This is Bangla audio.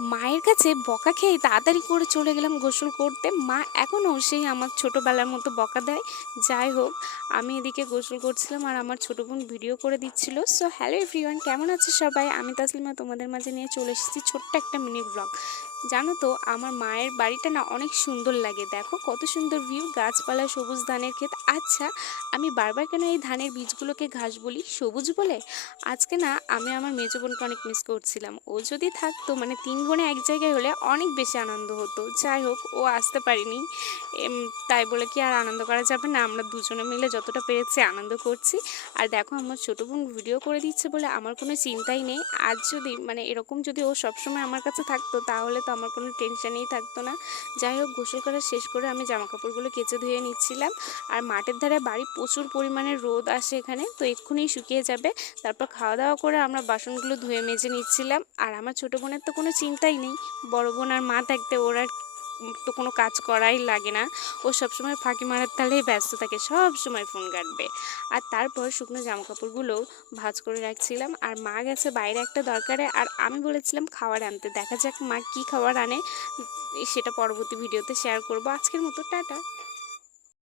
মায়ের কাছে বকা খেয়ে তাড়াতাড়ি করে চলে গেলাম গোসল করতে। মা এখনও সেই আমার ছোটোবেলার মতো বকা দেয়। যাই হোক, আমি এদিকে গোসল করছিলাম আর আমার ছোটো বোন ভিডিও করে দিচ্ছিল। সো হ্যালো এভরিওয়ান, কেমন আছে সবাই? আমি তাসলিমা তোমাদের মাঝে নিয়ে চলে এসেছি ছোট্ট একটা মিনি ব্লগ। জানো তো, আমার মায়ের বাড়িটা না অনেক সুন্দর লাগে। দেখো কত সুন্দর ভিউ, গাছপালা, সবুজ ধানের ক্ষেত। আচ্ছা, আমি বারবার কেন এই ধানের বীজগুলোকে ঘাস বলি, সবুজ বলে? আজকে না আমি আমার মেজো বোনকে অনেক মিস করছিলাম। ও যদি থাকতো, মানে 3 বোনে এক জায়গায় হলে অনেক বেশি আনন্দ হতো। যাই হোক, ও আসতে পারিনি। তাই বলে কি আর আনন্দ করা যাবে না? আমরা দুজনে মিলে যতটা পেরেছি আনন্দ করছি। আর দেখো, আমার ছোটো বোন ভিডিও করে দিচ্ছে বলে আমার কোনো চিন্তাই নেই। আজ যদি মানে এরকম যদি ও সবসময় আমার কাছে থাকতো, তাহলে তো আমার কোনো টেনশনই থাকতো না। যাই হোক, গোসল করা শেষ করে আমি জামাকাপড়গুলো কেচে ধুয়ে নিচ্ছিলাম। আর মাঠের ধারে বাড়ি, প্রচুর পরিমাণে রোদ আসে এখানে, তো এক্ষুনি শুকিয়ে যাবে। তারপর খাওয়া দাওয়া করে আমরা বাসনগুলো ধুয়ে মেজে নিচ্ছিলাম। আর আমার ছোটো বোনের তো কোনো চিন্তাই নেই। বড় বোন আর মা থাকতে ওর আর তো কোনো কাজ করাই লাগে না। ও সবসময় ফাঁকি মারার তালেই ব্যস্ত থাকে, সব সময় ফোন ঘাঁটবে। আর তারপর শুকনো জামাকাপড়গুলো ভাঁজ করে রাখছিলাম। আর মা গেছে বাইরে একটা দরকারে, আর আমি বলেছিলাম খাবার আনতে। দেখা যাক মা কী খাবার আনে, সেটা পরবর্তী ভিডিওতে শেয়ার করবো। আজকের মতো টাটা।